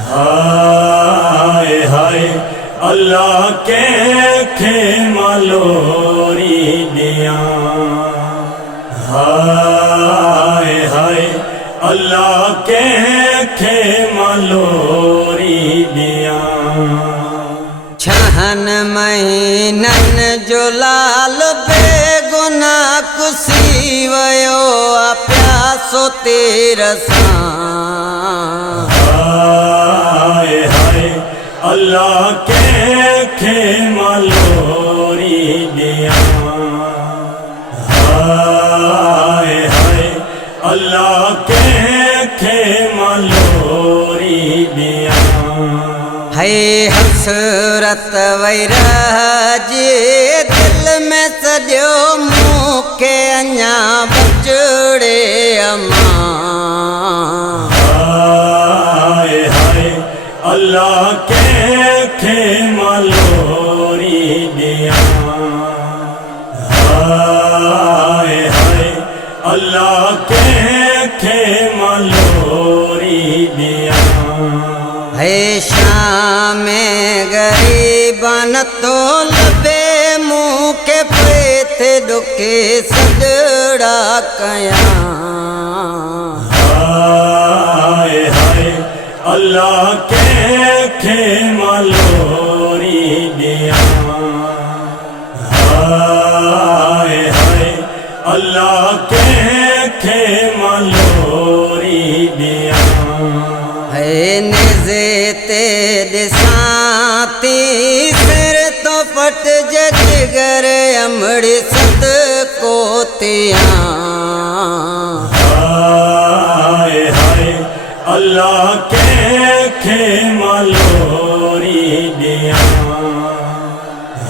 हाय हाय अल्लाह के मलोरी दिया हाय हाय अल्लाह के मलोरी दिया छहन महीनन जो लाल बेगुना कुसी वयो प्यासो तेरसा हाय हाय अल्लाह के मलोरी दिया हाय हाय अल्लाह के मलोरी दिया है हसरत वैराजी दिल में सजो मुखे अञा बचड़े अमा हाय हाय अल्लाह के मलोरी दिया हाय हाय अल्लाह के मलोरी दिया है शाम गरीबन तो लबे मुँह के पेथे दुखे सजड़ा कया हाय हाय अल्लाह के मलोरी दिया हाय हाय अल्लाह के मलोरी दिया है निजे ते दिसाती सिर तो फट जिगर अमड़ी सत कोतिया हाय हाय अल्लाह के मलोरी दिया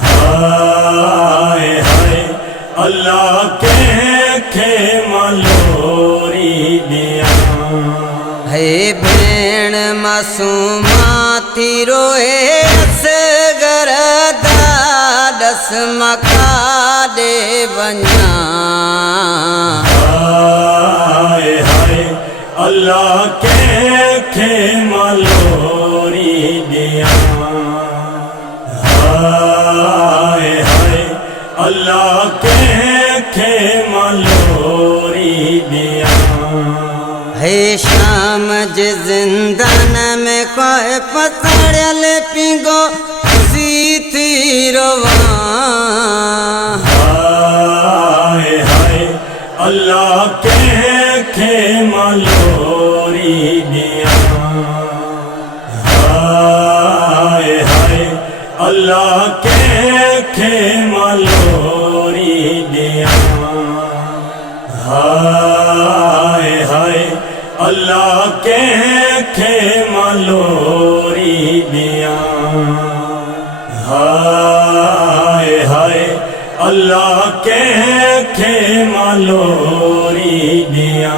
हाय हाय अल्लाह के मलोरी दिया है भेण मासूमा थी रोए असगर दादस मकाडे वञा हाय हाय अल्लाह के मलोरी दिया हाय हाय अल्लाह के मलोरी दिया है शाम जे जिंदन में कोई पसड़ल पिंगो सी थी रवा हाय हाय अल्लाह के मलोरी दिया हाय हाय अल्लाह के मलोरी दिया हाय हाय अल्लाह के मलोरी दिया हाय हाय अल्लाह के मलोरी दिया